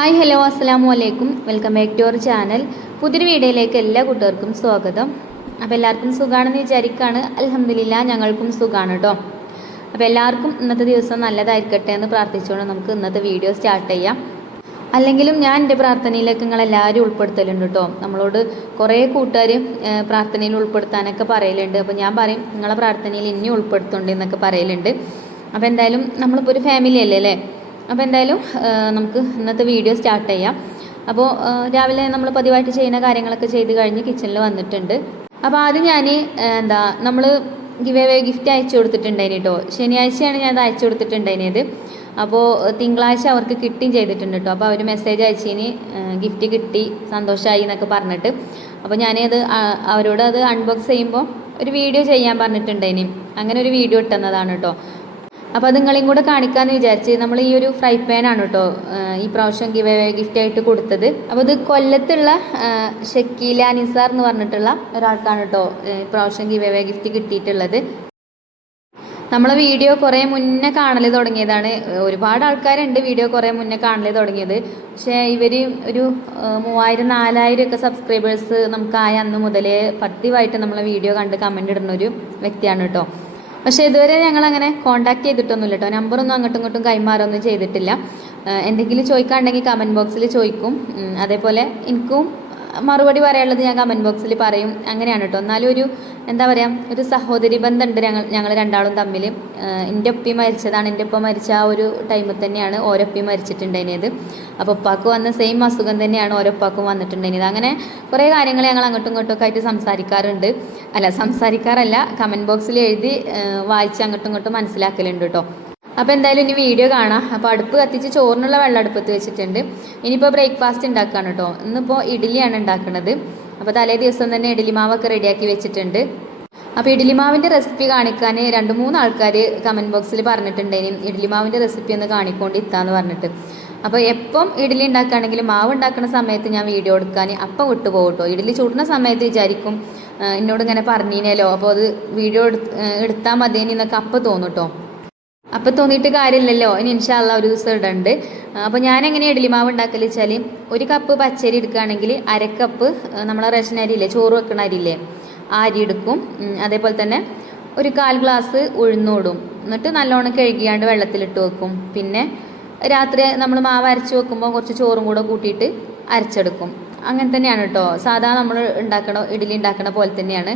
Hi hello അസ്സാം വലൈക്കും welcome back to our channel. പുതിയൊരു വീഡിയോയിലേക്ക് എല്ലാ കൂട്ടുകാർക്കും സ്വാഗതം. അപ്പോൾ എല്ലാവർക്കും സുഖമാണെന്ന് വിചാരിക്കുകയാണ് അലഹമില്ല ഞങ്ങൾക്കും സുഖമാണ് കേട്ടോ അപ്പോൾ എല്ലാവർക്കും ഇന്നത്തെ ദിവസം നല്ലതായിരിക്കട്ടെ എന്ന് പ്രാർത്ഥിച്ചുകൊണ്ട് നമുക്ക് ഇന്നത്തെ വീഡിയോ സ്റ്റാർട്ട് ചെയ്യാം. അല്ലെങ്കിലും ഞാൻ എന്റെ പ്രാർത്ഥനയിലേക്ക് നിങ്ങൾ എല്ലാവരും ഉൾപ്പെടുത്തലുണ്ട് കേട്ടോ നമ്മളോട് കുറേ കൂട്ടുകാർ പ്രാർത്ഥനയിൽ ഉൾപ്പെടുത്താനൊക്കെ പറയലുണ്ട്. അപ്പോൾ ഞാൻ പറയും നിങ്ങളെ പ്രാർത്ഥനയിൽ ഇനി ഉൾപ്പെടുത്തുന്നുണ്ട് എന്നൊക്കെ പറയലുണ്ട്. അപ്പോൾ എന്തായാലും നമ്മളിപ്പോൾ ഒരു ഫാമിലി അല്ലേ അല്ലേ? അപ്പോൾ എന്തായാലും നമുക്ക് ഇന്നത്തെ വീഡിയോ സ്റ്റാർട്ട് ചെയ്യാം. അപ്പോൾ രാവിലെ നമ്മൾ പതിവായിട്ട് ചെയ്യുന്ന കാര്യങ്ങളൊക്കെ ചെയ്ത് കഴിഞ്ഞ് കിച്ചണിൽ വന്നിട്ടുണ്ട്. അപ്പോൾ ആദ്യം ഞാൻ എന്താ നമ്മൾ ഗിവ് ഗിഫ്റ്റ് അയച്ചു കൊടുത്തിട്ടുണ്ടായിന് കേട്ടോ ശനിയാഴ്ചയാണ് ഞാൻ അത് അയച്ചു കൊടുത്തിട്ടുണ്ടായിനത് അപ്പോൾ തിങ്കളാഴ്ച അവർക്ക് കിട്ടുകയും ചെയ്തിട്ടുണ്ട് കേട്ടോ അപ്പോൾ അവർ മെസ്സേജ് അയച്ചതിന് ഗിഫ്റ്റ് കിട്ടി സന്തോഷമായി എന്നൊക്കെ പറഞ്ഞിട്ട്. അപ്പോൾ ഞാനത് അവരോട് അത് അൺബോക്സ് ചെയ്യുമ്പോൾ ഒരു വീഡിയോ ചെയ്യാൻ പറഞ്ഞിട്ടുണ്ടായിന്. അങ്ങനെ ഒരു വീഡിയോ ഇട്ടുന്നതാണ് കേട്ടോ അപ്പോൾ അത് നിങ്ങളെയും കൂടെ കാണിക്കാമെന്ന് വിചാരിച്ച് നമ്മൾ ഈ ഒരു ഫ്രൈ പാനാണ് കേട്ടോ ഈ പ്രാവശ്യം ഗിവ് ഗിഫ്റ്റ് ആയിട്ട് കൊടുത്തത്. അപ്പോൾ ഇത് കൊല്ലത്തുള്ള ഷക്കീല നിസാർ എന്ന് പറഞ്ഞിട്ടുള്ള ഒരാൾക്കാണ് കേട്ടോ ഈ പ്രാവശ്യം ഗിവ് ഗിഫ്റ്റ് കിട്ടിയിട്ടുള്ളത്. നമ്മളെ വീഡിയോ കുറേ മുന്നേ കാണൽ തുടങ്ങിയതാണ്. ഒരുപാട് ആൾക്കാരുണ്ട് വീഡിയോ കുറേ മുന്നേ കാണൽ തുടങ്ങിയത്. പക്ഷേ ഇവർ ഒരു മൂവായിരം നാലായിരം ഒക്കെ സബ്സ്ക്രൈബേഴ്സ് നമുക്കായ അന്ന് മുതലേ പതിവായിട്ട് നമ്മളെ വീഡിയോ കണ്ട് കമന്റ് ഇടുന്ന ഒരു വ്യക്തിയാണ് കേട്ടോ പക്ഷേ ഇതുവരെ ഞങ്ങൾ അങ്ങനെ കോൺടാക്ട് ചെയ്തിട്ടൊന്നുമില്ല കേട്ടോ നമ്പറൊന്നും അങ്ങോട്ടും ഇങ്ങോട്ടും കൈമാറൊന്നും ചെയ്തിട്ടില്ല. എന്തെങ്കിലും ചോദിക്കാനുണ്ടെങ്കിൽ കമന്റ് ബോക്സിൽ ചോദിക്കും. അതേപോലെ എനിക്കും മറുപടി പറയാനുള്ളത് ഞാൻ കമന്റ് ബോക്സിൽ പറയും. അങ്ങനെയാണ് കേട്ടോ എന്നാലും ഒരു എന്താ പറയുക ഒരു സഹോദരി ബന്ധമുണ്ട് ഞങ്ങൾ ഞങ്ങൾ രണ്ടാളും തമ്മിൽ എന്റെ ഒപ്പി മരിച്ചതാണ്. എന്റെ ഒപ്പം മരിച്ച ആ ഒരു ടൈമിൽ തന്നെയാണ് ഓരൊപ്പി മരിച്ചിട്ടുണ്ടായിരുന്നത്. അപ്പോൾ ഉപ്പാക്ക് വന്ന സെയിം അസുഖം തന്നെയാണ് ഓരോപ്പാക്കും വന്നിട്ടുണ്ടായിരുന്നത്. അങ്ങനെ കുറേ കാര്യങ്ങൾ ഞങ്ങൾ അങ്ങോട്ടും ഇങ്ങോട്ടും ആയിട്ട് സംസാരിക്കാറുണ്ട്. അല്ല സംസാരിക്കാറല്ല കമന്റ് ബോക്സിൽ എഴുതി വായിച്ച് അങ്ങോട്ടും ഇങ്ങോട്ടും മനസ്സിലാക്കലുണ്ട് കേട്ടോ അപ്പോൾ എന്തായാലും ഇനി വീഡിയോ കാണാം. അപ്പോൾ അടുപ്പ് കത്തിച്ച് ചോറിനുള്ള വെള്ളം അടുപ്പത്ത് വെച്ചിട്ടുണ്ട്. ഇനിയിപ്പോൾ ബ്രേക്ക്ഫാസ്റ്റ് ഉണ്ടാക്കുകയാണ് കേട്ടോ ഇന്നിപ്പോൾ ഇഡ്ഡലിയാണ് ഉണ്ടാക്കുന്നത് അപ്പോൾ തലേ ദിവസം തന്നെ ഇഡ്ഡലി മാവൊക്കെ റെഡിയാക്കി വെച്ചിട്ടുണ്ട്. അപ്പോൾ ഇഡ്ഡലി മാവിന്റെ റെസിപ്പി കാണിക്കാൻ രണ്ട് മൂന്ന് ആൾക്കാർ കമന്റ് ബോക്സിൽ പറഞ്ഞിട്ടുണ്ടേനും ഇഡ്ഡലി മാവിന്റെ റെസിപ്പി ഒന്ന് കാണിക്കൊണ്ട് ഇത്താന്ന് പറഞ്ഞിട്ട്. അപ്പോൾ എപ്പം ഇഡ്ഡലി ഉണ്ടാക്കുകയാണെങ്കിലും മാവ് ഉണ്ടാക്കുന്ന സമയത്ത് ഞാൻ വീഡിയോ എടുക്കാൻ അപ്പം വിട്ടു കേട്ടോ ഇഡ്ഡലി ചൂടുന്ന സമയത്ത് വിചാരിക്കും എന്നോട് ഇങ്ങനെ പറഞ്ഞീനല്ലോ അപ്പോൾ അത് വീഡിയോ എടുത്താൽ മതിയെന്നൊക്കെ അപ്പം തോന്നും കേട്ടോ അപ്പം തോന്നിയിട്ട് കാര്യമില്ലല്ലോ. ഇനി ഇൻഷാല്ല ഒരു ദിവസം ഇടണ്ട്. അപ്പോൾ ഞാൻ എങ്ങനെയാണ് ഇഡ്ഡലി മാവ് ഉണ്ടാക്കൽ വെച്ചാൽ ഒരു കപ്പ് പച്ചരി എടുക്കുകയാണെങ്കിൽ അരക്കപ്പ് നമ്മളെ റേഷൻ അരിയില്ലേ ചോറ് വെക്കണ അരിയില്ലേ ആ അരി എടുക്കും. അതേപോലെ തന്നെ ഒരു കാൽ ഗ്ലാസ് ഉഴുന്നോടും. എന്നിട്ട് നല്ലോണം കഴുകിയാണ്ട് വെള്ളത്തിലിട്ട് വെക്കും. പിന്നെ രാത്രി നമ്മൾ മാവ് അരച്ച് വെക്കുമ്പോൾ കുറച്ച് ചോറും കൂടെ കൂട്ടിയിട്ട് അരച്ചെടുക്കും. അങ്ങനെ തന്നെയാണ് കേട്ടോ. സാധാ നമ്മൾ ഉണ്ടാക്കണ ഇഡ്ഡലി ഉണ്ടാക്കണ പോലെ തന്നെയാണ്.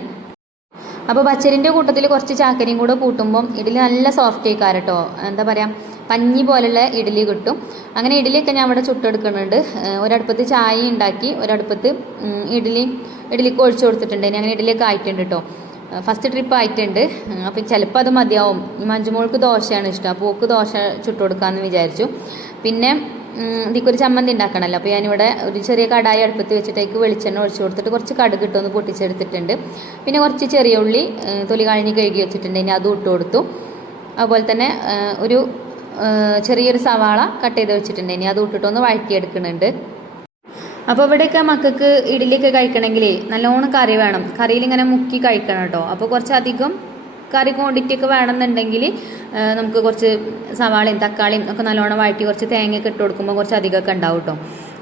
അപ്പോൾ പച്ചരിന്റെ കൂട്ടത്തിൽ കുറച്ച് ചാക്കരിയും കൂടെ കൂട്ടുമ്പം ഇഡ്ഡലി നല്ല സോഫ്റ്റ് ആയിക്കാരം എന്താ പറയുക പഞ്ഞി പോലുള്ള ഇഡ്ഡലി കിട്ടും. അങ്ങനെ ഇഡ്ഡലിയൊക്കെ ഞാൻ ഇവിടെ ചുട്ടെടുക്കുന്നുണ്ട്. ഒരടുപ്പത്ത് ചായ ഉണ്ടാക്കി ഒരടുപ്പത്ത് ഇഡ്ഡലി ഇഡ്ഡലിക്ക് ഒഴിച്ചു കൊടുത്തിട്ടുണ്ട്. അങ്ങനെ ഇഡ്ഡലിയൊക്കെ ആയിട്ടുണ്ട് കേട്ടോ ഫസ്റ്റ് ട്രിപ്പ് ആയിട്ടുണ്ട്. അപ്പോൾ ചിലപ്പോൾ അത് മതിയാവും. മഞ്ജുമോൾക്ക് ദോശയാണ് ഇഷ്ടം. അപ്പോൾ ഓക്ക് ദോശ ചുട്ടുകൊടുക്കാമെന്ന് വിചാരിച്ചു. പിന്നെ ഇതിക്കൊരു ചമ്മന്തി ഉണ്ടാക്കണമല്ലോ അപ്പോൾ ഞാനിവിടെ ഒരു ചെറിയ കടായി അടുപ്പത്ത് വെച്ചിട്ടേക്ക് വെളിച്ചെണ്ണ ഒഴിച്ചു കൊടുത്തിട്ട് കുറച്ച് കടുക് ഇട്ടൊന്ന് പൊട്ടിച്ചെടുത്തിട്ടുണ്ട്. പിന്നെ കുറച്ച് ചെറിയ ഉള്ളി തൊലി കഴിഞ്ഞ് കഴുകി വെച്ചിട്ടുണ്ട്. ഇനി അതും ഇട്ട് കൊടുത്തു. അതുപോലെ തന്നെ ഒരു ചെറിയൊരു സവാള കട്ട് ചെയ്ത് വെച്ചിട്ടുണ്ട്. ഇനി അതും ഇട്ടിട്ടൊന്ന് വഴറ്റിയെടുക്കുന്നുണ്ട്. അപ്പോൾ ഇവിടെയൊക്കെ മക്കൾക്ക് ഇഡ്ഡലിയൊക്കെ കഴിക്കണമെങ്കിൽ നല്ലോണം കറി വേണം. കറിയിൽ ഇങ്ങനെ മുക്കി കഴിക്കണം കേട്ടോ. അപ്പോൾ കുറച്ചധികം കറി ക്വാണ്ടിറ്റി ഒക്കെ വേണമെന്നുണ്ടെങ്കിൽ നമുക്ക് കുറച്ച് സവാളയും തക്കാളിയും ഒക്കെ നല്ലോണം വഴറ്റി കുറച്ച് തേങ്ങയൊക്കെ ഇട്ട് കൊടുക്കുമ്പോൾ കുറച്ച് അധികമൊക്കെ ഉണ്ടാവും കേട്ടോ.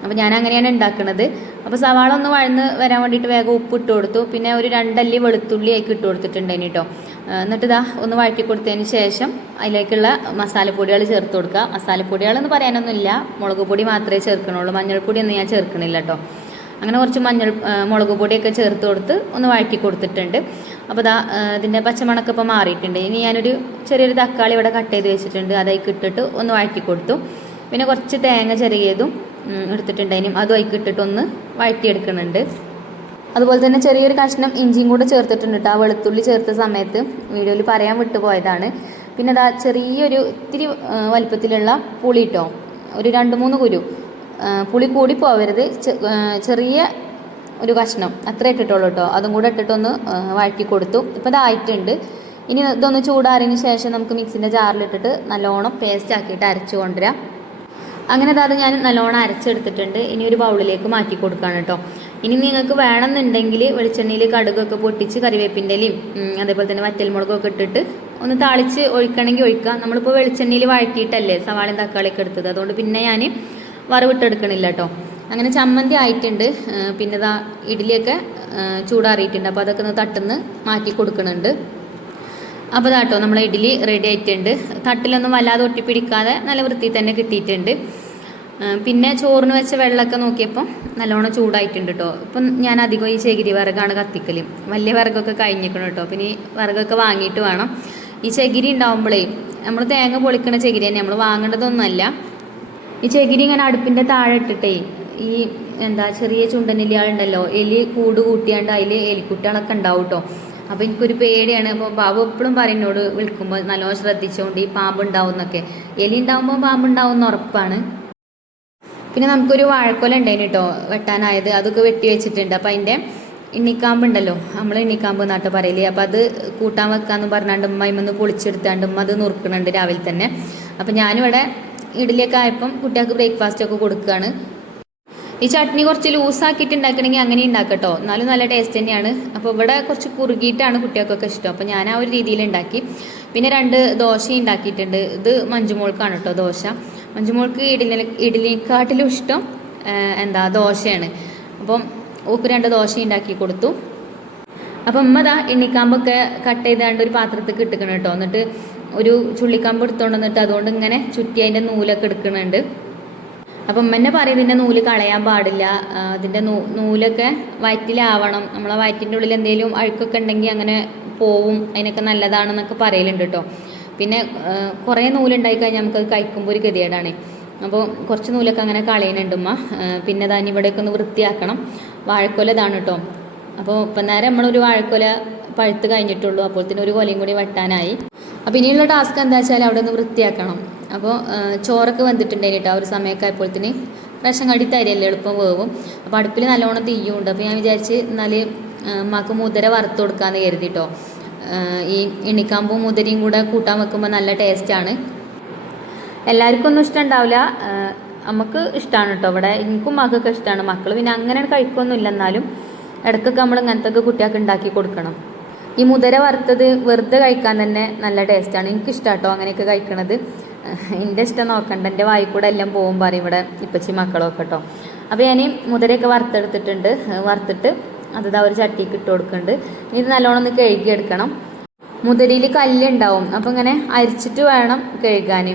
അപ്പോൾ ഞാൻ അങ്ങനെയാണ് ഉണ്ടാക്കുന്നത് അപ്പോൾ സവാള ഒന്ന് വഴന്ന് വരാൻ വേണ്ടിയിട്ട് വേഗം ഉപ്പ് ഇട്ട് കൊടുത്തു. പിന്നെ ഒരു രണ്ടല്ലി വെളുത്തുള്ളി അതിലേക്ക് ഇട്ട് കൊടുത്തിട്ടുണ്ടേനി കേട്ടോ. എന്നിട്ട് ഇതാ ഒന്ന് വഴറ്റി കൊടുത്തതിന് ശേഷം അതിലേക്കുള്ള മസാലപ്പൊടികൾ ചേർത്ത് കൊടുക്കുക. മസാലപ്പൊടികളെന്ന് പറയാനൊന്നുമില്ല. മുളക് പൊടി മാത്രമേ ചേർക്കണുള്ളൂ. മഞ്ഞൾപ്പൊടി ഒന്നും ഞാൻ ചേർക്കണില്ല കേട്ടോ. അങ്ങനെ കുറച്ച് മഞ്ഞൾ മുളക് പൊടിയൊക്കെ ചേർത്ത് കൊടുത്ത് ഒന്ന് വഴറ്റി കൊടുത്തിട്ടുണ്ട്. അപ്പോൾ ആ, ഇതിന്റെ പച്ചമണക്ക് ഇപ്പോൾ മാറിയിട്ടുണ്ട്. ഇനി ഞാനൊരു ചെറിയൊരു തക്കാളി ഇവിടെ കട്ട് ചെയ്ത് വെച്ചിട്ടുണ്ട്. അതായിക്ക് ഇട്ടിട്ട് ഒന്ന് വഴറ്റി കൊടുത്തു. പിന്നെ കുറച്ച് തേങ്ങ ചെറിയതും ഉം, എടുത്തിട്ടുണ്ട്. ഇനിയും അതും അതിക്ക് ഇട്ടിട്ട് ഒന്ന് വഴറ്റിയെടുക്കുന്നുണ്ട്. അതുപോലെ തന്നെ ചെറിയൊരു കഷ്ണം ഇഞ്ചിയും കൂടെ ചേർത്തിട്ടുണ്ട് കേട്ടോ. ആ വെളുത്തുള്ളി ചേർത്ത സമയത്ത് വീഡിയോയിൽ പറയാൻ വിട്ടുപോയതാണ് പിന്നെ അതാ ചെറിയൊരു ഇത്തിരി വലിപ്പത്തിലുള്ള പുളി കേട്ടോ ഒരു രണ്ട് മൂന്ന് കുരു. പുളി കൂടി പോവരുത്. ചെറിയ ഒരു കഷ്ണം. അത്ര ഇട്ടിട്ടുള്ളൂ കേട്ടോ അതും കൂടെ ഇട്ടിട്ടൊന്ന് വഴറ്റി കൊടുത്തു. ഇപ്പോൾ ഇതായിട്ടുണ്ട് ഇനി ഇതൊന്ന് ചൂടാറിയതിന് ശേഷം നമുക്ക് മിക്സിന്റെ ജാറിലിട്ടിട്ട് നല്ലോണം പേസ്റ്റ് ആക്കിയിട്ട് അരച്ചു കൊണ്ടുവരാം. അങ്ങനെ അത് ഞാൻ നല്ലോണം അരച്ചെടുത്തിട്ടുണ്ട്. ഇനി ഒരു ബൗളിലേക്ക് മാറ്റി കൊടുക്കുകയാണ് കേട്ടോ ഇനി നിങ്ങൾക്ക് വേണമെന്നുണ്ടെങ്കിൽ വെളിച്ചെണ്ണയിൽ കടുകൊക്കെ പൊട്ടിച്ച് കറിവേപ്പിന്റെലയും അതേപോലെ തന്നെ വറ്റൽമുളകൊക്കെ ഇട്ടിട്ട് ഒന്ന് താളിച്ച് ഒഴിക്കണമെങ്കിൽ ഒഴിക്കാം. നമ്മളിപ്പോൾ വെളിച്ചെണ്ണയിൽ വഴറ്റിയിട്ടല്ലേ സവാളയും തക്കാളിയൊക്കെ എടുത്തത്. അതുകൊണ്ട് പിന്നെ ഞാൻ വറവിട്ടെടുക്കണില്ല കേട്ടോ അങ്ങനെ ചമ്മന്തി ആയിട്ടുണ്ട്. പിന്നെ ഇതാ ഇഡ്ഡലിയൊക്കെ ചൂടാറിയിട്ടുണ്ട്. അപ്പോൾ അതൊക്കെ ഒന്ന് തട്ടുന്ന് മാറ്റി കൊടുക്കുന്നുണ്ട് അപ്പോൾ ഇതാട്ടോ നമ്മളെ ഇഡ്ഡലി റെഡി ആയിട്ടുണ്ട്. തട്ടിലൊന്നും വല്ലാതെ ഒട്ടിപ്പിടിക്കാതെ നല്ല വൃത്തിയിൽ തന്നെ കിട്ടിയിട്ടുണ്ട്. പിന്നെ ചോറിന് വെച്ച വെള്ളമൊക്കെ നോക്കിയപ്പോൾ നല്ലോണം ചൂടായിട്ടുണ്ട് കേട്ടോ ഇപ്പം ഞാൻ അധികം ഈ ചകിരി വിറകാണ് കത്തിക്കൽ വലിയ വിറകൊക്കെ കഴിഞ്ഞിരിക്കണം കേട്ടോ പിന്നെ ഈ വിറകൊക്കെ വാങ്ങിയിട്ട് വേണം. ഈ ചകിരി ഉണ്ടാവുമ്പോഴേ നമ്മൾ തേങ്ങ പൊളിക്കണ ചകിരി തന്നെ. നമ്മൾ വാങ്ങേണ്ടതൊന്നുമല്ല. ഈ ചകിരി ഇങ്ങനെ അടുപ്പിന്റെ താഴെ ഇട്ടിട്ടേ ഈ എന്താ ചെറിയ ചുണ്ടനെല്ലിയാളുണ്ടല്ലോ എലി കൂട് കൂട്ടിയാണ്ട് അതിൽ എലിക്കുട്ടികളൊക്കെ ഉണ്ടാവും കേട്ടോ അപ്പോൾ എനിക്കൊരു പേടിയാണ്. അപ്പോൾ ബാബു എപ്പോഴും പറയുന്നോട് വിളിക്കുമ്പോൾ നല്ലോണം ശ്രദ്ധിച്ചുകൊണ്ട് ഈ പാമ്പ് ഉണ്ടാവും എന്നൊക്കെ. എലി ഉണ്ടാവുമ്പോൾ പാമ്പ് ഉണ്ടാവും എന്ന് ഉറപ്പാണ്. പിന്നെ നമുക്കൊരു വാഴക്കൊല ഉണ്ടായിന് കേട്ടോ വെട്ടാനായത്. അതൊക്കെ വെട്ടി വെച്ചിട്ടുണ്ട്. അപ്പം അതിന്റെ ഇണ്ണിക്കാമ്പുണ്ടല്ലോ നമ്മൾ ഇണ്ണിക്കാമ്പ് എന്നാട്ടോ പറയൽ. അപ്പം അത് കൂട്ടാൻ വെക്കാന്ന് പറഞ്ഞാണ്ട് ഉമ്മ ഇമ്മന്ന് പൊളിച്ചെടുത്താണ്ട് ഉമ്മ അത് നുറുക്കണുണ്ട് രാവിലെ തന്നെ. അപ്പം ഞാനിവിടെ ഇഡ്ഡലിയൊക്കെ ആയപ്പം കുട്ടികൾക്ക് ബ്രേക്ക്ഫാസ്റ്റ് ഒക്കെ കൊടുക്കുകയാണ്. ഈ ചട്നി കുറച്ച് ലൂസാക്കിയിട്ട് ഉണ്ടാക്കണമെങ്കിൽ അങ്ങനെ ഉണ്ടാക്കട്ടോ. എന്നാലും നല്ല ടേസ്റ്റ് തന്നെയാണ്. അപ്പോൾ ഇവിടെ കുറച്ച് കുറുകിയിട്ടാണ് കുട്ടികൾക്കൊക്കെ ഇഷ്ടം. അപ്പോൾ ഞാൻ ആ ഒരു രീതിയിൽ ഉണ്ടാക്കി പിന്നെ രണ്ട് ദോശ ഉണ്ടാക്കിയിട്ടുണ്ട്. ഇത് മഞ്ജുമോൾക്കാണ് കേട്ടോ ദോശ. മഞ്ജുമോൾക്ക് ഇഡലി ഇഡലിക്കാട്ടിലും ഇഷ്ടം എന്താ ദോശയാണ്. അപ്പം ഓക്ക് രണ്ട് ദോശ ഉണ്ടാക്കി കൊടുത്തു. അപ്പം ഉമ്മ ദാ എണ്ണിക്കാമ്പൊക്കെ കട്ട് ചെയ്താണ്ട് ഒരു പാത്രത്തിൽ ഇട്ടുക്കണം കേട്ടോ. എന്നിട്ട് ഒരു ചുള്ളിക്കാമ്പ് എടുത്തുകൊണ്ട് വന്നിട്ട് അതുകൊണ്ട് ഇങ്ങനെ ചുറ്റി അതിന്റെ നൂലൊക്കെ എടുക്കുന്നുണ്ട്. അപ്പം ഉമ്മന്നെ പറയും ഇതിന്റെ നൂൽ കളയാൻ പാടില്ല. അതിന്റെ നൂ നൂലൊക്കെ വയറ്റിലാവണം. നമ്മളെ വയറ്റിന്റെ ഉള്ളിൽ എന്തെങ്കിലും അഴുക്കൊക്കെ ഉണ്ടെങ്കിൽ അങ്ങനെ പോവും. അതിനൊക്കെ നല്ലതാണെന്നൊക്കെ പറയലുണ്ട് കേട്ടോ പിന്നെ കുറേ നൂലുണ്ടായി കഴിഞ്ഞാൽ നമുക്കത് കഴിക്കുമ്പോൾ ഒരു ഗതികേടാണ്. അപ്പോൾ കുറച്ച് നൂലൊക്കെ അങ്ങനെ കളയുന്നുണ്ട് ഉമ്മ. പിന്നെ താൻ ഇവിടെയൊക്കെ ഒന്ന് വൃത്തിയാക്കണം. വാഴക്കൊല ഇതാണ് കേട്ടോ അപ്പോൾ ഇപ്പം നേരം നമ്മളൊരു വാഴക്കൊല പഴുത്ത് കഴിഞ്ഞിട്ടുള്ളൂ. അപ്പോഴത്തേനും ഒരു കൊലയും കൂടി വെട്ടാനായി. അപ്പോൾ ഇനിയുള്ള ടാസ്ക് എന്താ വെച്ചാൽ അവിടെ ഒന്ന് വൃത്തിയാക്കണം. അപ്പോൾ ചോറൊക്കെ വന്നിട്ടുണ്ട് കേട്ടോ ആ ഒരു സമയമൊക്കെ ആയപ്പോഴത്തേന് റേഷൻ കടി തരിയല്ലേ എളുപ്പം വേവും. അപ്പോൾ അടുപ്പിൽ നല്ലോണം തീയുണ്ട് അപ്പോൾ ഞാൻ വിചാരിച്ച് എന്നാൽ ഉമ്മാക്ക് മുതിര വറുത്ത് കൊടുക്കാമെന്ന് കരുതി കേട്ടോ ഈ എണ്ണിക്കാമ്പും മുതിരയും കൂടെ കൂട്ടാൻ വെക്കുമ്പോൾ നല്ല ടേസ്റ്റാണ് എല്ലാവർക്കും ഒന്നും ഇഷ്ടമുണ്ടാവില്ല നമുക്ക് ഇഷ്ടമാണ് കേട്ടോ ഇവിടെ എനിക്കും മക്കൾക്ക് ഇഷ്ടമാണ് മക്കൾ പിന്നെ അങ്ങനെ കഴിക്കൊന്നുമില്ല എന്നാലും ഇടയ്ക്കൊക്കെ നമ്മൾ ഇങ്ങനത്തെ ഒക്കെ കുട്ടികൾക്ക് ഉണ്ടാക്കി കൊടുക്കണം. ഈ മുതര വറുത്തത് വെറുതെ കഴിക്കാൻ തന്നെ നല്ല ടേസ്റ്റാണ് എനിക്കിഷ്ടം കേട്ടോ അങ്ങനെയൊക്കെ കഴിക്കണത്. എന്റെ ഇഷ്ടം നോക്കണ്ട. എന്റെ വായി കൂടെ എല്ലാം പോകും പറയും ഇവിടെ ഇപ്പച്ചി മക്കളൊക്കെ കേട്ടോ അപ്പോൾ ഞാൻ മുതരയൊക്കെ വറുത്തെടുത്തിട്ടുണ്ട്. വറുത്തിട്ട് അത് ഒരു ചട്ടിക്ക് ഇട്ട് കൊടുക്കുന്നുണ്ട് ഇത് നല്ലോണം ഒന്ന് കഴുകിയെടുക്കണം. മുതരിയിൽ കല്ലുണ്ടാവും അപ്പോൾ ഇങ്ങനെ അരിച്ചിട്ട് വേണം കഴുകാൻ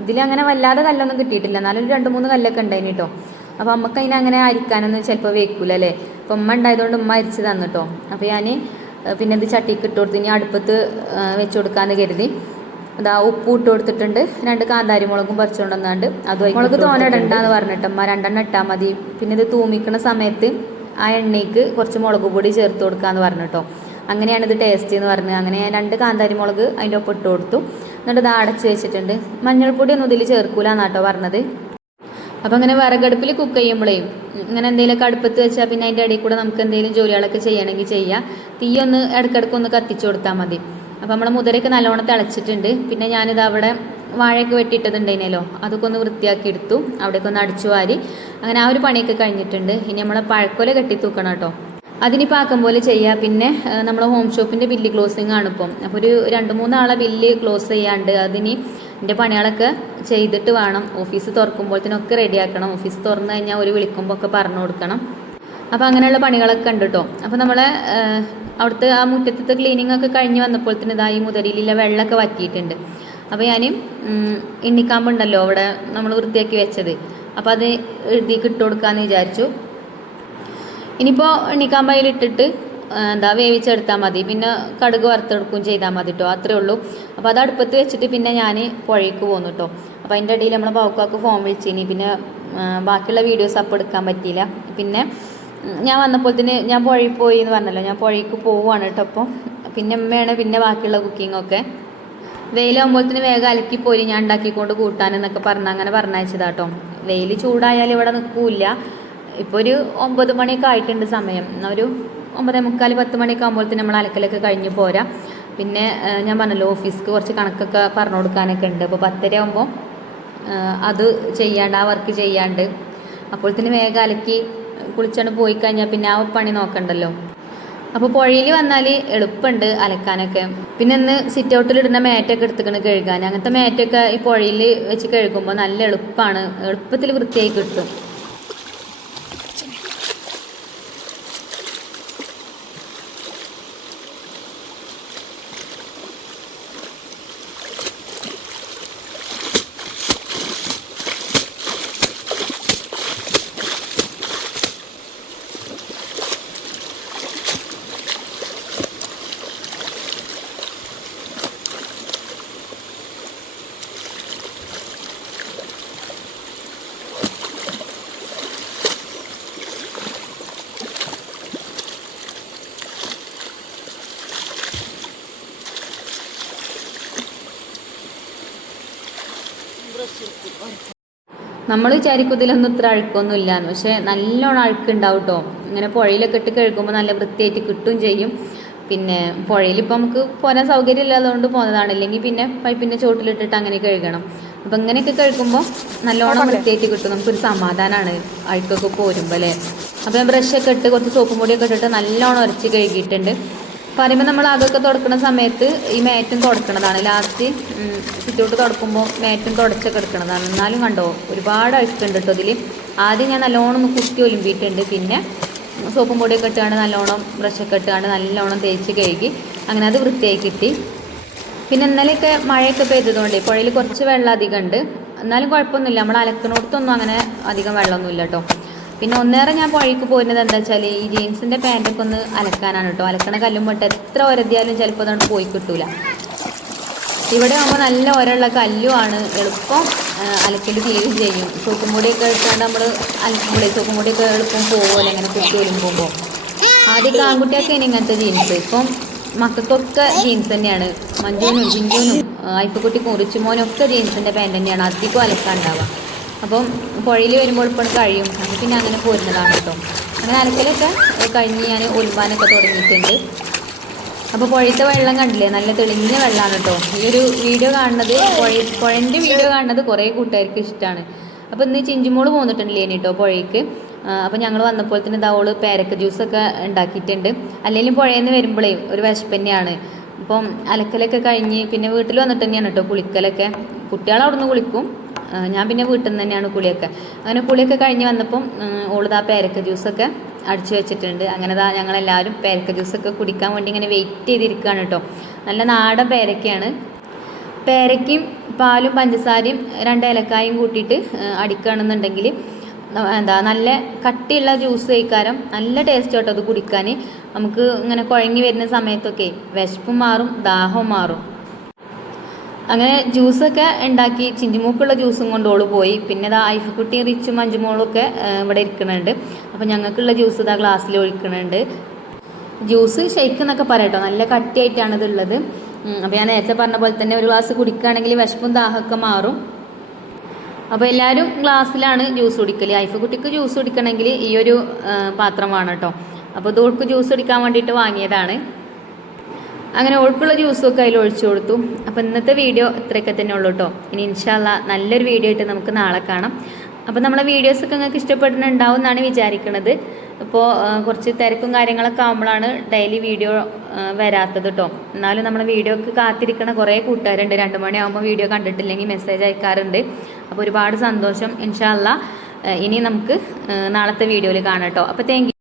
ഇതിലങ്ങനെ വല്ലാതെ കല്ലൊന്നും കിട്ടിയിട്ടില്ല. എന്നാലും രണ്ട് മൂന്ന് കല്ലൊക്കെ ഉണ്ടായിന് കേട്ടോ അപ്പോൾ അമ്മയ്ക്ക് അതിനെ അങ്ങനെ അരിക്കാനൊന്നും ചിലപ്പോൾ വെക്കൂല അല്ലേ അപ്പം ഉമ്മ ഉണ്ടായതുകൊണ്ട് ഉമ്മ അരിച്ച് തന്നിട്ടോ അപ്പോൾ ഞാൻ പിന്നെ ഇത് ചട്ടിക്ക് ഇട്ട് കൊടുത്ത് ഇനി അടുപ്പത്ത് വെച്ച് കൊടുക്കാമെന്ന് കരുതി. അതാ ഉപ്പ് ഇട്ട് കൊടുത്തിട്ടുണ്ട്. രണ്ട് കാന്താരി മുളകും പറിച്ചുകൊണ്ട് വന്നാണ്ട് അത് മുളക് തോന ഇടണ്ടെന്ന് പറഞ്ഞിട്ട് അമ്മ രണ്ടെണ്ണം ഇട്ടാൽ മതി. പിന്നെ ഇത് തൂമിക്കണ സമയത്ത് ആ എണ്ണയ്ക്ക് കുറച്ച് മുളക് പൊടി ചേർത്ത് കൊടുക്കാമെന്ന് പറഞ്ഞിട്ടോ. അങ്ങനെയാണ് ഇത് ടേസ്റ്റ് എന്ന് പറഞ്ഞത്. അങ്ങനെ ഞാൻ രണ്ട് കാന്താരി മുളക് അതിന്റെ ഒപ്പം ഇട്ട് കൊടുത്തു. എന്നിട്ട് ഇത് അടച്ച് വെച്ചിട്ടുണ്ട്. മഞ്ഞൾപ്പൊടി ഒന്നും ഇതിൽ ചേർക്കൂല എന്നാട്ടോ പറഞ്ഞത്. അപ്പം അങ്ങനെ വിറകടുപ്പിൽ കുക്ക് ചെയ്യുമ്പോഴേ ഇങ്ങനെ എന്തെങ്കിലുമൊക്കെ അടുപ്പത്ത് വെച്ചാൽ പിന്നെ അതിന്റെ ഇടയിൽ കൂടെ നമുക്ക് എന്തെങ്കിലും ജോലികളൊക്കെ ചെയ്യണമെങ്കിൽ ചെയ്യാം. തീ ഒന്ന് ഇടയ്ക്കിടയ്ക്ക് ഒന്ന് കത്തിച്ചു കൊടുത്താൽ മതി. അപ്പം നമ്മളെ മുതിരയൊക്കെ നല്ലോണം തിളച്ചിട്ടുണ്ട്. പിന്നെ ഞാനിത് അവിടെ വാഴയൊക്കെ വെട്ടിയിട്ടതുണ്ടായിരുന്നല്ലോ അതൊക്കെ ഒന്ന് വൃത്തിയാക്കി എടുത്തു. അവിടേക്ക് ഒന്ന് അടിച്ചു വാരി. അങ്ങനെ ആ ഒരു പണിയൊക്കെ കഴിഞ്ഞിട്ടുണ്ട്. ഇനി നമ്മളെ പഴക്കൊല കെട്ടി തൂക്കണം കേട്ടോ. അതിനിപ്പോൾ ആക്കം പോലെ ചെയ്യുക പിന്നെ നമ്മൾ ഹോം ഷോപ്പിന്റെ ബില്ല് ക്ലോസിങ് ആണ് ഇപ്പം. അപ്പോൾ ഒരു രണ്ട് മൂന്നാളെ ബില്ല് ക്ലോസ് ചെയ്യാണ്ട് അതിന് എന്റെ പണികളൊക്കെ ചെയ്തിട്ട് വേണം. ഓഫീസ് തുറക്കുമ്പോഴത്തേനൊക്കെ റെഡിയാക്കണം ഓഫീസ് തുറന്നു കഴിഞ്ഞാൽ ഒരു വിളിക്കുമ്പോൾ ഒക്കെ പറഞ്ഞു കൊടുക്കണം. അപ്പോൾ അങ്ങനെയുള്ള പണികളൊക്കെ ഉണ്ട് കേട്ടോ അപ്പോൾ നമ്മളെ അവിടുത്തെ ആ മുറ്റത്തെ ക്ലീനിങ് ഒക്കെ കഴിഞ്ഞ് വന്നപ്പോൾ ഇതാ ഈ വെള്ളമൊക്കെ വറ്റിയിട്ടുണ്ട്. അപ്പോൾ ഞാൻ എണ്ണിക്കാമ്പുണ്ടല്ലോ അവിടെ നമ്മൾ വൃത്തിയാക്കി വെച്ചത്. അപ്പോൾ അത് എഴുതി കിട്ടുകൊടുക്കാമെന്ന് വിചാരിച്ചു. ഇനിയിപ്പോൾ ആ, എന്താ വേവിച്ചെടുത്താൽ മതി. പിന്നെ കടുക് വറുത്തെടുക്കുകയും ചെയ്താൽ മതി കേട്ടോ അത്രേ ഉള്ളൂ. അപ്പോൾ അത് അടുപ്പത്ത് വെച്ചിട്ട് പിന്നെ ഞാൻ പുഴയ്ക്ക് പോന്നു കേട്ടോ അപ്പോൾ അതിന്റെ ഇടയിൽ നമ്മൾ ബൗക്കാക്ക് ഫോൺ വിളിച്ചിനി. പിന്നെ ബാക്കിയുള്ള വീഡിയോസ് അപ്പോൾ എടുക്കാൻ പറ്റിയില്ല. പിന്നെ ഞാൻ വന്നപ്പോൾ തന്നെ ഞാൻ പുഴയിൽ പോയി എന്ന് പറഞ്ഞല്ലോ. ഞാൻ പുഴയ്ക്ക് പോവുകയാണ് കേട്ടോ അപ്പോൾ പിന്നെ അമ്മയാണ് പിന്നെ ബാക്കിയുള്ള കുക്കിങ്ങൊക്കെ തന്നെ വേഗം അലക്കി പോയി ഞാൻ ഉണ്ടാക്കിക്കൊണ്ട് കൂട്ടാനെന്നൊക്കെ പറഞ്ഞ അങ്ങനെ പറഞ്ഞയച്ചതാ കേട്ടോ വെയിൽ ചൂടായാലും ഇവിടെ നിൽക്കില്ല. ഇപ്പോൾ ഒരു ഒമ്പത് മണിയൊക്കെ ആയിട്ടുണ്ട് സമയം. എന്നാൽ ഒരു ഒമ്പതേ മുക്കാൽ പത്ത് മണിയൊക്കെ ആകുമ്പോഴത്തേന് നമ്മൾ അലക്കലൊക്കെ കഴിഞ്ഞ് പോരാ. പിന്നെ ഞാൻ പറഞ്ഞല്ലോ ഓഫീസിക്ക് കുറച്ച് കണക്കൊക്കെ പറഞ്ഞു കൊടുക്കാനൊക്കെ ഉണ്ട്. അപ്പോൾ പത്തര ആകുമ്പോൾ അത് ചെയ്യാണ്ട് ആ വർക്ക് ചെയ്യാണ്ട് അപ്പോഴത്തേന് വേഗം അലക്കി കുളിച്ചാണ്ട് പോയി കഴിഞ്ഞാൽ പിന്നെ ആ പണി നോക്കണ്ടല്ലോ. അപ്പോൾ പുഴയിൽ വന്നാൽ എളുപ്പമുണ്ട് അലക്കാനൊക്കെ. പിന്നെ ഇന്ന് സിറ്റ് ഔട്ടിൽ ഇടുന്ന മാറ്റൊക്കെ എടുത്തിക്കണ് കഴുകാൻ. അങ്ങനത്തെ മാറ്റൊക്കെ ഈ പുഴയിൽ വെച്ച് കഴുകുമ്പോൾ നല്ല എളുപ്പമാണ് എളുപ്പത്തിൽ വൃത്തിയായി കിട്ടും. നമ്മൾ വിചാരിക്കും ഇതിലൊന്നും ഇത്ര അഴുക്കൊന്നും ഇല്ലാന്ന് പക്ഷെ നല്ലോണം അഴുക്കുണ്ടാവും കേട്ടോ ഇങ്ങനെ പുഴയിലൊക്കെ ഇട്ട് കഴുകുമ്പോൾ നല്ല വൃത്തിയായിട്ട് കിട്ടും ചെയ്യും. പിന്നെ പുഴയിൽ ഇപ്പം നമുക്ക് പോരാൻ സൗകര്യം ഇല്ലാത്തതുകൊണ്ട് പോകുന്നതാണ് അല്ലെങ്കിൽ പിന്നെ പൈപ്പിന്റെ ചോട്ടിലിട്ടിട്ട് അങ്ങനെ കഴുകണം. അപ്പം ഇങ്ങനെയൊക്കെ കഴുകുമ്പോൾ നല്ലോണം വൃത്തിയായിട്ട് കിട്ടും. നമുക്കൊരു സമാധാനമാണ് അഴുക്കൊക്കെ പോരുമ്പോൾ അല്ലേ? അപ്പോൾ ഞാൻ ബ്രഷൊക്കെ ഇട്ട് കുറച്ച് സോപ്പും പൊടിയൊക്കെ ഇട്ടിട്ട് നല്ലോണം ഉരച്ച് കഴുകിയിട്ടുണ്ട്. പറയുമ്പോൾ നമ്മൾ അതൊക്കെ തുടക്കുന്ന സമയത്ത് ഈ മാറ്റും തുടക്കണതാണ്. ലാസ്റ്റ് സിറ്റൗട്ട് തുടക്കുമ്പോൾ മാറ്റും തുടച്ചൊക്കെ എടുക്കണതാണ്. എന്നാലും കണ്ടോ ഒരുപാട് അഴുക്കുണ്ട് കേട്ടോ ഇതിൽ ആദ്യം ഞാൻ നല്ലോണം ഒന്ന് കുത്തി ഒലുമ്പിയിട്ടുണ്ട്. പിന്നെ സോപ്പും പൊടിയൊക്കെ ഇട്ടാണ് നല്ലോണം ബ്രഷൊക്കെ ഇട്ടാണ് നല്ലോണം തേച്ച് കഴുകി അങ്ങനെ അത് വൃത്തിയായി കിട്ടി പിന്നെ ഇന്നലെയൊക്കെ മഴയൊക്കെ പെയ്തതുകൊണ്ട് പുഴയിൽ കുറച്ച് വെള്ളം അധികം ഉണ്ട്. എന്നാലും കുഴപ്പമൊന്നുമില്ല. നമ്മൾ അലക്കണോടത്തൊന്നും അങ്ങനെ അധികം വെള്ളമൊന്നുമില്ല കേട്ടോ പിന്നെ ഒന്നേറെ ഞാൻ പുഴയ്ക്ക് പോരുന്നത് എന്താ വെച്ചാൽ ഈ ജീൻസിന്റെ പാന്റൊക്കെ ഒന്ന് അലക്കാനാണ് കേട്ടോ. അലക്കണ കല്ലും പൊട്ട് എത്ര ഒരതിയാലും ചിലപ്പോൾ അതുകൊണ്ട് പോയി കിട്ടൂല. ഇവിടെ ആകുമ്പോൾ നല്ല ഒരള്ള കല്ലുമാണ് എളുപ്പം അലക്കൽ തീരും ചെയ്യും സോപ്പും പൊടിയൊക്കെ എടുത്തുകൊണ്ട് നമ്മൾ അലക്കുമ്പോഴേ സോപ്പും പൊടിയൊക്കെ എളുപ്പം പോകുമല്ലോ ഇങ്ങനെ കുത്തി വരുമ്പോൾ ആദ്യമൊക്കെ ആൺകുട്ടിയൊക്കെ ഇനി ഇങ്ങനത്തെ ജീൻസ്. ഇപ്പം മക്കൾക്കൊക്കെ ജീൻസ് തന്നെയാണ്. മഞ്ജുവിനും ജിഞ്ചുവിനും ഐപ്പക്കുട്ടി ഉറിച്ചുമോനും ഒക്കെ ജീൻസിന്റെ പാന്റ് തന്നെയാണ് അധികം അലക്കാണ്ടാവുക അപ്പം പുഴയിൽ വരുമ്പോൾ ഇപ്പോൾ കഴിയും. അത് പിന്നെ അങ്ങനെ പോരുന്നതാണ് കേട്ടോ അങ്ങനെ അലക്കലൊക്കെ കഴിഞ്ഞ് ഞാൻ ഒലുമ്പാനൊക്കെ തുടങ്ങിയിട്ടുണ്ട്. അപ്പോൾ പുഴത്തെ വെള്ളം കണ്ടില്ലേ? നല്ല തെളിഞ്ഞ വെള്ളമാണ് കേട്ടോ ഈ ഒരു വീഡിയോ കാണുന്നത് പുഴ പുഴന്റെ വീഡിയോ കാണുന്നത് കുറേ കൂട്ടുകാർക്ക് ഇഷ്ടമാണ് അപ്പോൾ ഇന്ന് ചിഞ്ചുമോൾ പോന്നിട്ടുണ്ടല്ലേ കേട്ടോ പുഴയ്ക്ക് അപ്പോൾ ഞങ്ങൾ വന്നപ്പോൾ തന്നെ ദവൾ പേരക്ക ജ്യൂസൊക്കെ ഉണ്ടാക്കിയിട്ടുണ്ട്. അല്ലെങ്കിൽ പുഴയിൽ നിന്ന് വരുമ്പോഴേ ഒരു വിശപ്പ് തന്നെയാണ്. അപ്പം അലക്കലൊക്കെ കഴിഞ്ഞ് പിന്നെ വീട്ടിൽ വന്നിട്ട് തന്നെയാണ് കേട്ടോ കുളിക്കലൊക്കെ. കുട്ടികൾ അവിടെ നിന്ന് കുളിക്കും ഞാൻ പിന്നെ വീട്ടിൽ നിന്ന് തന്നെയാണ് കുളിയൊക്കെ. അങ്ങനെ കുളിയൊക്കെ കഴിഞ്ഞ് വന്നപ്പം ഓളിതാ പേരക്ക ജ്യൂസൊക്കെ അടിച്ചു വെച്ചിട്ടുണ്ട്. അങ്ങനെ ദാ ഞങ്ങളെല്ലാവരും പേരക്ക ജ്യൂസൊക്കെ കുടിക്കാൻ വേണ്ടി ഇങ്ങനെ വെയിറ്റ് ചെയ്തിരിക്കുകയാണ് കേട്ടോ നല്ല നാടൻ പേരക്കയാണ്. പേരയ്ക്കും പാലും പഞ്ചസാരയും രണ്ട് ഏലക്കായും കൂട്ടിയിട്ട് അടിക്കുകയാണെന്നുണ്ടെങ്കിൽ എന്താ നല്ല കട്ടിയുള്ള ജ്യൂസ് കഴിക്കാരം നല്ല ടേസ്റ്റ് കേട്ടോ അത് കുടിക്കാൻ നമുക്ക് ഇങ്ങനെ കുഴങ്ങി വരുന്ന സമയത്തൊക്കെ വിശപ്പും മാറും ദാഹവും മാറും. അങ്ങനെ ജ്യൂസൊക്കെ ഉണ്ടാക്കി ചിഞ്ചിമൂക്കുള്ള ജ്യൂസും കൊണ്ട് ഓൾ പോയി. പിന്നെ ഇതാ ഐഫക്കുട്ടിയും റിച്ചും മഞ്ജുമോളും ഒക്കെ ഇവിടെ ഇരിക്കുന്നുണ്ട് അപ്പോൾ ഞങ്ങൾക്കുള്ള ജ്യൂസ് ഇതാ ഗ്ലാസ്സിൽ ഒഴിക്കുന്നുണ്ട് ജ്യൂസ് ഷെയ്ക്ക് എന്നൊക്കെ പറയട്ടോ നല്ല കട്ടിയായിട്ടാണ് ഇതുള്ളത്. അപ്പോൾ ഞാൻ നേരത്തെ പറഞ്ഞ പോലെ തന്നെ ഒരു ഗ്ലാസ് കുടിക്കുകയാണെങ്കിൽ വിശപ്പും ദാഹമൊക്കെ മാറും. അപ്പോൾ എല്ലാവരും ഗ്ലാസ്സിലാണ് ജ്യൂസ് കുടിക്കൽ ഐഫ് കുട്ടിക്ക് ജ്യൂസ് കുടിക്കണമെങ്കിൽ ഈ ഒരു പാത്രമാണ് കേട്ടോ. അപ്പോൾ ഇതോൾക്ക് ജ്യൂസ് കുടിക്കാൻ വേണ്ടിയിട്ട് വാങ്ങിയതാണ്. അങ്ങനെ ഒഴുക്കുള്ള ജ്യൂസൊക്കെ അതിൽ ഒഴിച്ചു കൊടുത്തു. അപ്പോൾ ഇന്നത്തെ വീഡിയോ ഇത്രയൊക്കെ തന്നെ ഉള്ളൂ കേട്ടോ ഇനി ഇൻഷാല്ല നല്ലൊരു വീഡിയോ ആയിട്ട് നമുക്ക് നാളെ കാണാം. അപ്പോൾ നമ്മളെ വീഡിയോസൊക്കെ നിങ്ങൾക്ക് ഇഷ്ടപ്പെടുന്നുണ്ടാവും എന്നാണ് വിചാരിക്കുന്നത് ഇപ്പോൾ കുറച്ച് തിരക്കും കാര്യങ്ങളൊക്കെ ആകുമ്പോഴാണ് ഡെയിലി വീഡിയോ വരാത്തത് കേട്ടോ എന്നാലും നമ്മളെ വീഡിയോക്ക് കാത്തിരിക്കുന്ന കുറേ കൂട്ടുകാരുണ്ട്. രണ്ട് മണിയാകുമ്പോൾ വീഡിയോ കണ്ടിട്ടില്ലെങ്കിൽ മെസ്സേജ് അയക്കാറുണ്ട്. അപ്പോൾ ഒരുപാട് സന്തോഷം ഇൻഷാല്ല ഇനി നമുക്ക് നാളത്തെ വീഡിയോയിൽ കാണാം കേട്ടോ അപ്പോൾ താങ്ക്